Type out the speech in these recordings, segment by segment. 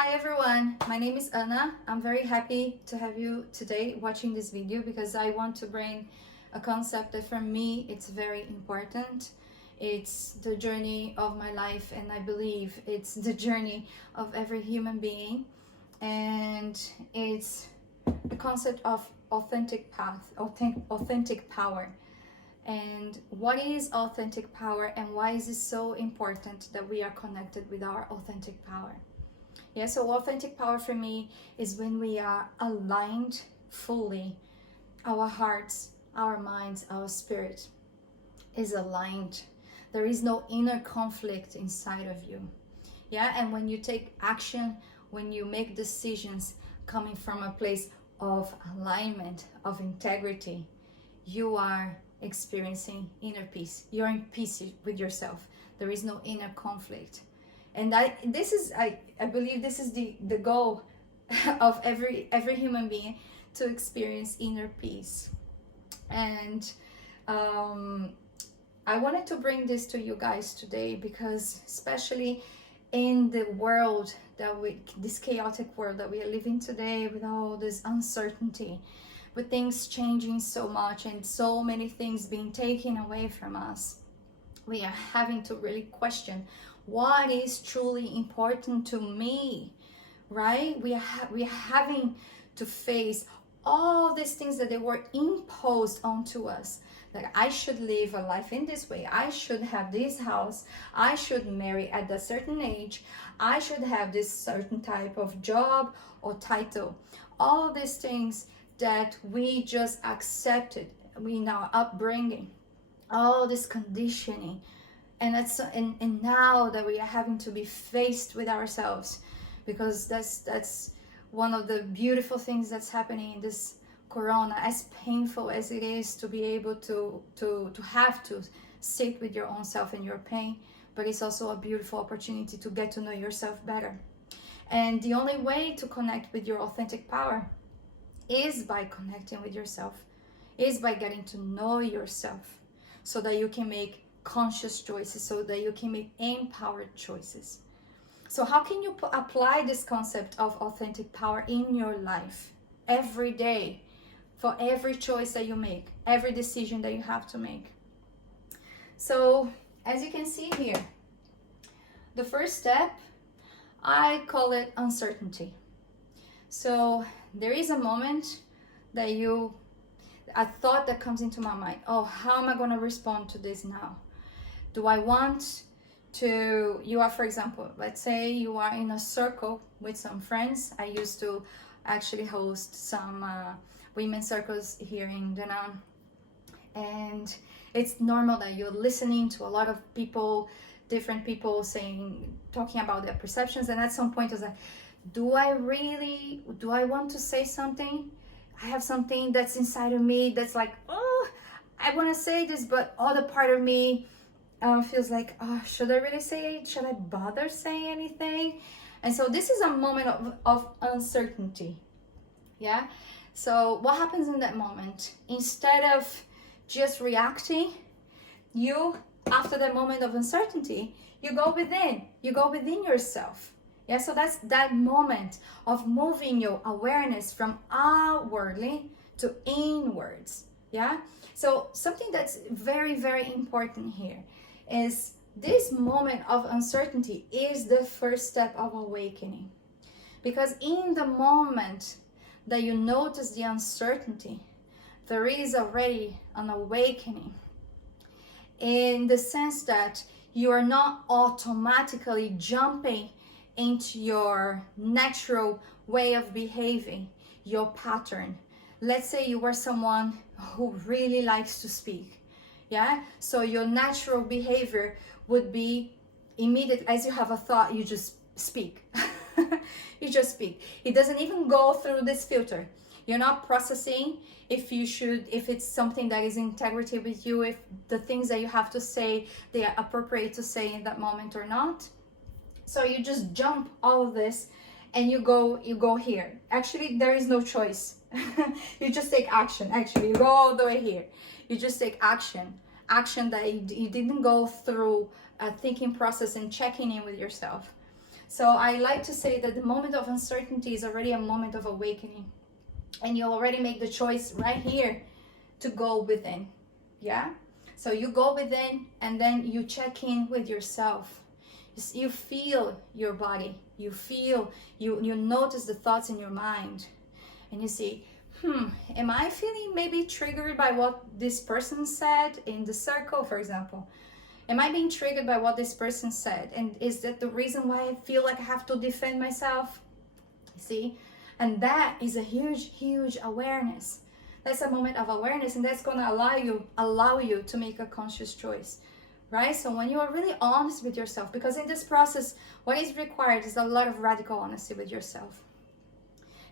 Hi everyone, my name is Anna. I'm very happy to have you today watching this video because I want to bring a concept that for me it's very important. It's the journey of my life, and I believe it's the journey of every human being, and it's the concept of authentic path, authentic power. And what is authentic power, and why is it so important that we are connected with our authentic power? Yeah, so authentic power for me is when we are aligned fully. Our hearts, our minds, our spirit is aligned. There is no inner conflict inside of you. Yeah, and when you take action, when you make decisions coming from a place of alignment, of integrity, you are experiencing inner peace. You're in peace with yourself. There is no inner conflict. And I believe this is the goal of every human being, to experience inner peace. And I wanted to bring this to you guys today because, especially in the world this chaotic world that we are living today, with all this uncertainty, with things changing so much and so many things being taken away from us, we are having to really question what is truly important to me, right? We are having to face all these things that they were imposed onto us, that I should live a life in this way, I should have this house, I should marry at a certain age, I should have this certain type of job or title. All these things that we just accepted in our upbringing, all this conditioning. And and now that we are having to be faced with ourselves, because that's one of the beautiful things that's happening in this corona, as painful as it is to be able to have to sit with your own self and your pain, but it's also a beautiful opportunity to get to know yourself better. And the only way to connect with your authentic power is by connecting with yourself, is by getting to know yourself, so that you can make conscious choices, so that you can make empowered choices. So how can you apply this concept of authentic power in your life every day, for every choice that you make, every decision that you have to make? So as you can see here, the first step, I call it uncertainty. So there is a moment that a thought that comes into my mind, oh, how am I going to respond to this now? Do I want to, for example, let's say you are in a circle with some friends. I used to actually host some women's circles here in Danang. And it's normal that you're listening to a lot of people, different people talking about their perceptions. And at some point I was like, do I want to say something? I have something that's inside of me that's like, oh, I want to say this, but other part of me feels like, oh, should I really say it? Should I bother saying anything? And so this is a moment of uncertainty. Yeah. So what happens in that moment? Instead of just reacting, after that moment of uncertainty, you go within yourself. Yeah. So that's that moment of moving your awareness from outwardly to inwards. Yeah. So something that's very, very important here is this moment of uncertainty is the first step of awakening. Because in the moment that you notice the uncertainty, there is already an awakening, in the sense that you are not automatically jumping into your natural way of behaving, your pattern. Let's say you were someone who really likes to speak. Yeah, so your natural behavior would be immediate. As you have a thought, you just speak. You just speak. It doesn't even go through this filter. You're not processing if it's something that is in integrity with you, if the things that you have to say, they are appropriate to say in that moment or not. So you just jump all of this and you go here. Actually, there is no choice. You just take action. Actually, you go all the way here. You just take action that you didn't go through a thinking process and checking in with yourself. So I like to say that the moment of uncertainty is already a moment of awakening, and you already make the choice right here to go within. Yeah, so you go within, and then you check in with yourself. You feel your body, you feel, you notice the thoughts in your mind, and you see, am I feeling maybe triggered by what this person said in the circle, for example? Am I being triggered by what this person said? And is that the reason why I feel like I have to defend myself? See? And that is a huge, huge awareness. That's a moment of awareness, and that's gonna allow you to make a conscious choice. Right? So when you are really honest with yourself, because in this process, what is required is a lot of radical honesty with yourself.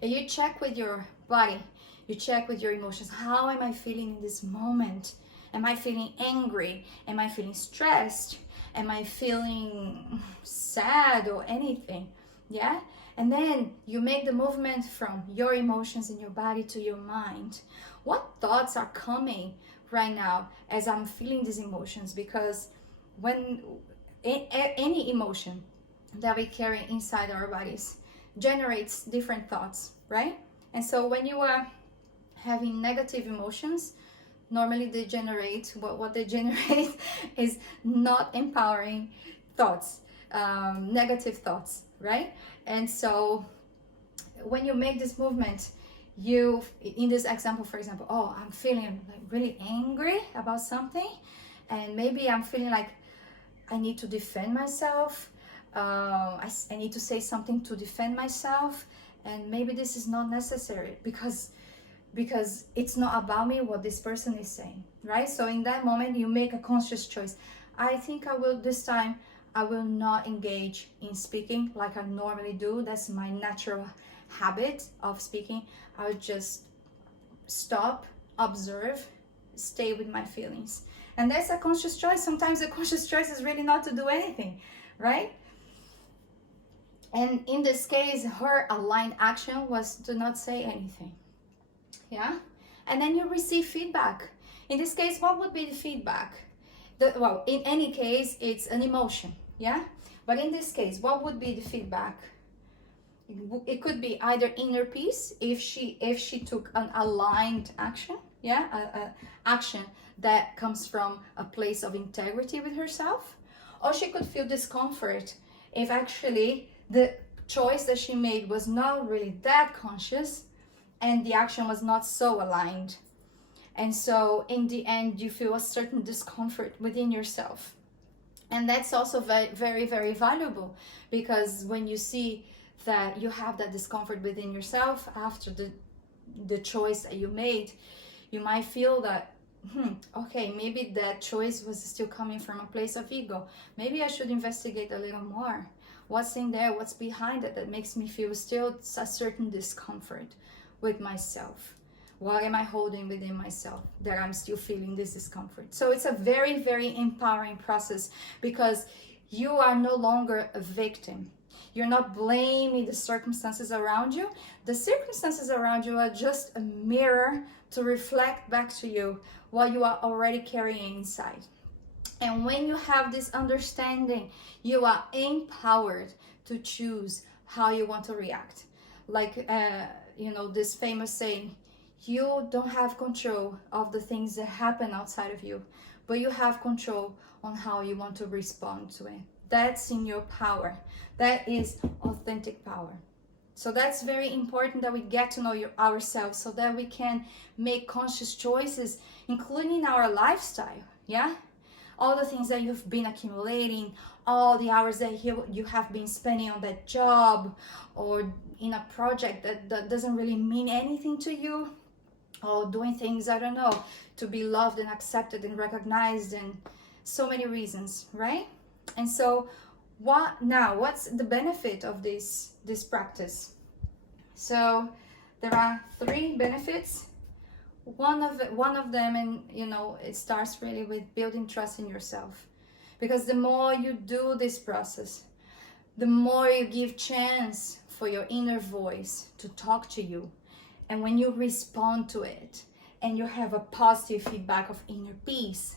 And you check with your body, you check with your emotions. How am I feeling in this moment? Am I feeling angry? Am I feeling stressed? Am I feeling sad or anything? Yeah? And then you make the movement from your emotions in your body to your mind. What thoughts are coming right now as I'm feeling these emotions? Because when any emotion that we carry inside our bodies generates different thoughts, right? And so when you are having negative emotions, normally they generate, what they generate is not empowering thoughts, negative thoughts, right? And so when you make this movement, you, in this example, for example, oh, I'm feeling like really angry about something, and maybe I'm feeling like I need to defend myself. I need to say something to defend myself, and maybe this is not necessary because it's not about me what this person is saying, right? So in that moment, you make a conscious choice. I think this time I will not engage in speaking like I normally do. That's my natural habit of speaking. I'll just stop, observe, stay with my feelings. And that's a conscious choice. Sometimes a conscious choice is really not to do anything, right? And in this case, her aligned action was to not say anything. Yeah? And then you receive feedback. In this case, what would be the feedback? Well, in any case, it's an emotion. Yeah? But in this case, what would be the feedback? It could be either inner peace if she took an aligned action, yeah, action that comes from a place of integrity with herself, or she could feel discomfort if actually the choice that she made was not really that conscious and the action was not so aligned. And so in the end, you feel a certain discomfort within yourself. And that's also very, very, very valuable, because when you see that you have that discomfort within yourself after the choice that you made, you might feel that, okay, maybe that choice was still coming from a place of ego. Maybe I should investigate a little more. What's in there? What's behind it that makes me feel still a certain discomfort with myself? What am I holding within myself that I'm still feeling this discomfort? So it's a very, very empowering process, because you are no longer a victim. You're not blaming the circumstances around you. The circumstances around you are just a mirror to reflect back to you what you are already carrying inside. And when you have this understanding, you are empowered to choose how you want to react. Like, this famous saying, you don't have control of the things that happen outside of you, but you have control on how you want to respond to it. That's in your power. That is authentic power. So that's very important, that we get to know ourselves so that we can make conscious choices, including our lifestyle. Yeah? All the things that you've been accumulating, all the hours that you have been spending on that job or in a project that doesn't really mean anything to you, or doing things, I don't know, to be loved and accepted and recognized, and so many reasons, right? And so what's the benefit of this practice? So there are 3 benefits. One of them, and it starts really with building trust in yourself, because the more you do this process, the more you give chance for your inner voice to talk to you. And when you respond to it and you have a positive feedback of inner peace,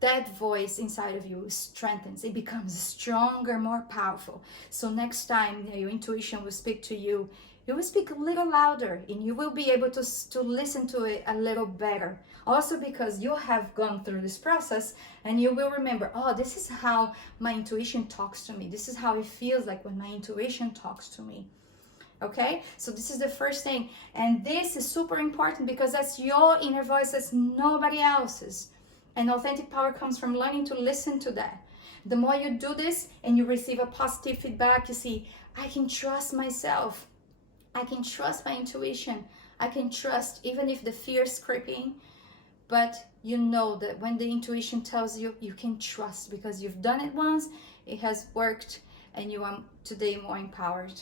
that voice inside of you strengthens. It becomes stronger, more powerful. So next time your intuition will speak to you, you will speak a little louder, and you will be able to listen to it a little better. Also because you have gone through this process, and you will remember, oh, this is how my intuition talks to me. This is how it feels like when my intuition talks to me. Okay, so this is the first thing, and this is super important because that's your inner voice, that's nobody else's. And authentic power comes from learning to listen to that. The more you do this and you receive a positive feedback, you see, I can trust myself, I can trust my intuition, I can trust even if the fear is creeping. But you know that when the intuition tells you, you can trust because you've done it once, it has worked, and you are today more empowered.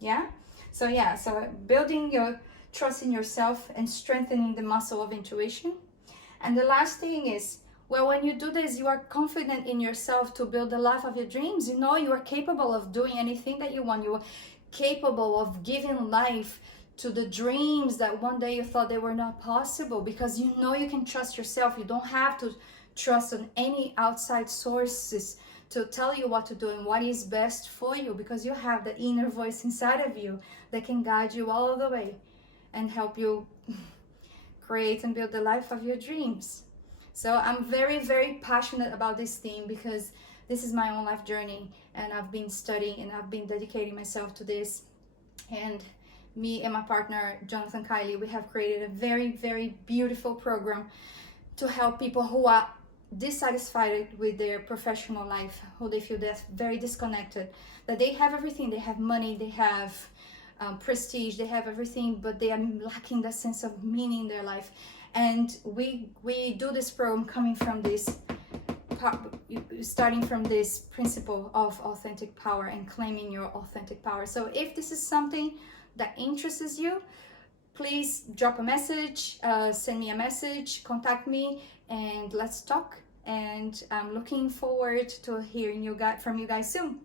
Yeah, so building your trust in yourself and strengthening the muscle of intuition. And the last thing is, well, when you do this, you are confident in yourself to build the life of your dreams. You know you are capable of doing anything that you want. You are capable of giving life to the dreams that one day you thought they were not possible, because you know you can trust yourself. You don't have to trust on any outside sources to tell you what to do and what is best for you, because you have the inner voice inside of you that can guide you all the way and help you create and build the life of your dreams. So I'm very, very passionate about this theme because this is my own life journey, and I've been studying and I've been dedicating myself to this. And me and my partner, Jonathan Kiely, we have created a very, very beautiful program to help people who are dissatisfied with their professional life, who they feel they're very disconnected, that they have everything, they have money, they have prestige, they have everything, but they are lacking that sense of meaning in their life. And we do this program coming from this, starting from this principle of authentic power and claiming your authentic power. So if this is something that interests you, please drop a message, send me a message, contact me, and let's talk. And I'm looking forward to hearing from you guys soon.